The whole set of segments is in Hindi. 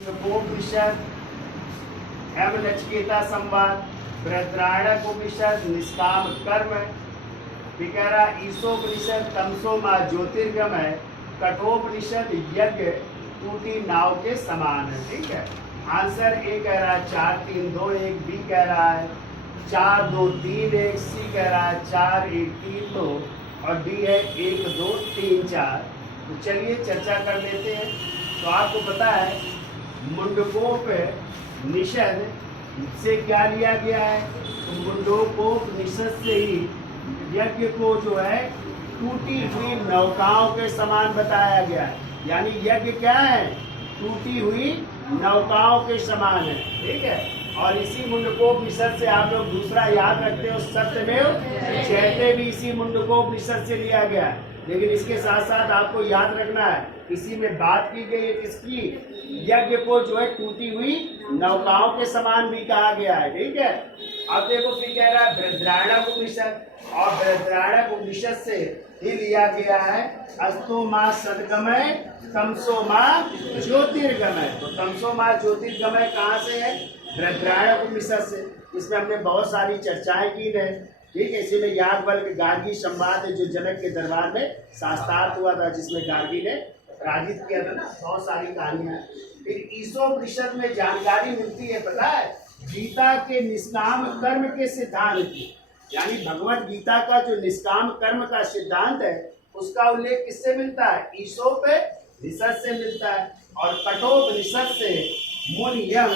उपनिषद एवं नचिकेता संवाद बृहद्रायणक उपनिषद निष्काम कर्म विकरा ईशोपनिषद तमसो माँ ज्योतिर्गमय कठोपनिषद यज्ञ टूटी नाव के समान है। ठीक है, आंसर ए कह रहा है 4 3 2 1, बी कह रहा है 4 2 3 1, सी कह रहा है 4 1 3 2 और डी है 1 2 3 4। तो चलिए चर्चा कर लेते हैं। तो आपको पता है मुंडकोपनिषद से क्या लिया गया है? तो मुंडकोपनिषद से ही यज्ञ को जो है टूटी हुई नौकाओं के समान बताया गया है। यानी यज्ञ क्या है? टूटी हुई नौकाओं के समान है। ठीक है, और इसी मुंडकोपनिषद से आप लोग दूसरा याद रखते हो, सत्यमेव जयते भी इसी मुंडकोपनिषद से लिया गया है। लेकिन इसके साथ साथ आपको याद रखना है, इसी में बात की गई है किसकी? यज्ञ को जो है टूटी हुई नौकाओं के समान भी कहा गया है। ठीक है, अब देखो फिर कह रहा है बृहद्रायणक उपनिषद, और बृहद्रायणक उपनिषद से ही लिया गया है अस्तो माँ सदगमय तमसो माँ ज्योतिर्गमय। तो तमसो माँ ज्योतिर्गमय कहाँ से है? बृहद्रायणक उपनिषद से। इसमें हमने बहुत सारी चर्चाएं की है। ठीक है, इसी में याज्ञवल्क्य गार्गी संवाद है जो जनक के दरबार में शास्त्रार्थ हुआ था, जिसमें गार्गी ने पराजित किया था ना। बहुत सारी कहानियां। फिर ईशोपनिषद में जानकारी मिलती है, पता है, गीता के निष्काम कर्म के सिद्धांत की। यानी भगवत गीता का जो निष्काम कर्म का सिद्धांत है उसका उल्लेख किससे मिलता है? ईशोपनिषद से मिलता है। और कठोपनिषद से मुनि यम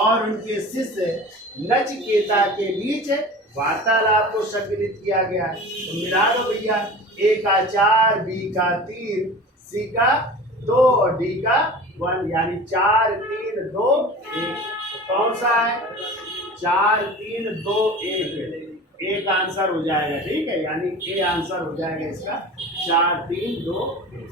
और उनके शिष्य नचिकेता के बीच वार्तालाप को संकलित किया गया है। तो मिला दो भैया, ए का 4, बी का 3, सी का 2 और डी का 1, यानी 4 3 2 1। तो कौन सा है? 4 3 2 1, एक आंसर हो जाएगा। ठीक है, यानी ए आंसर हो जाएगा इसका 4 3 2 1।